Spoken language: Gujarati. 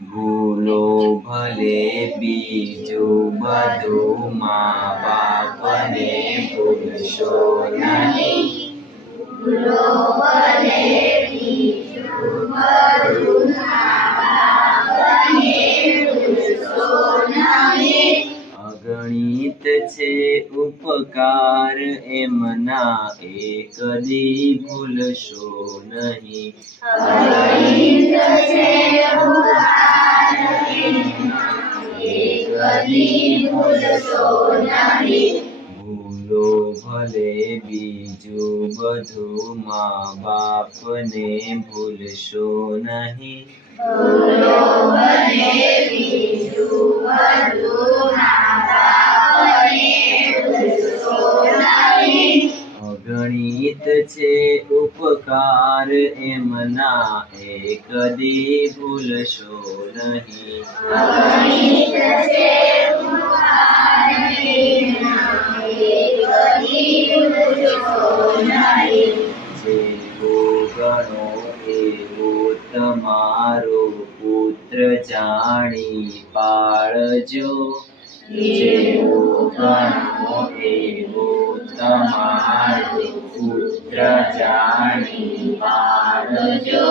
ભૂલો ભલે બીજું બધું મા બાપને ભૂલશો નહીં. ભૂલો ભલે બીજું બધું મા બાપને ભૂલશો નહીં. અગણિત છે ઉપકાર એમના એક દી ભૂલશો નહીં. અગણિત છે ઉપકાર એમના એક દી ભૂલશો નહીં. ભૂલો ભલે બીજું બધું મા બાપને ભૂલશો નહીં. ભૂલો ભલે બીજું બધું મા બાપને ભૂલશો નહીં. અગણિત છે ઉપકાર એમના એક દી ભૂલશો નહીં. અગણિત છે ઉપકાર એમના એક દી ભૂલશો નહીં. જેવો ગણો એવો તમારો પુત્ર જાણી પાળજો. જેવો ગણો એવો તમારો પુત્ર જાણી પાળજો.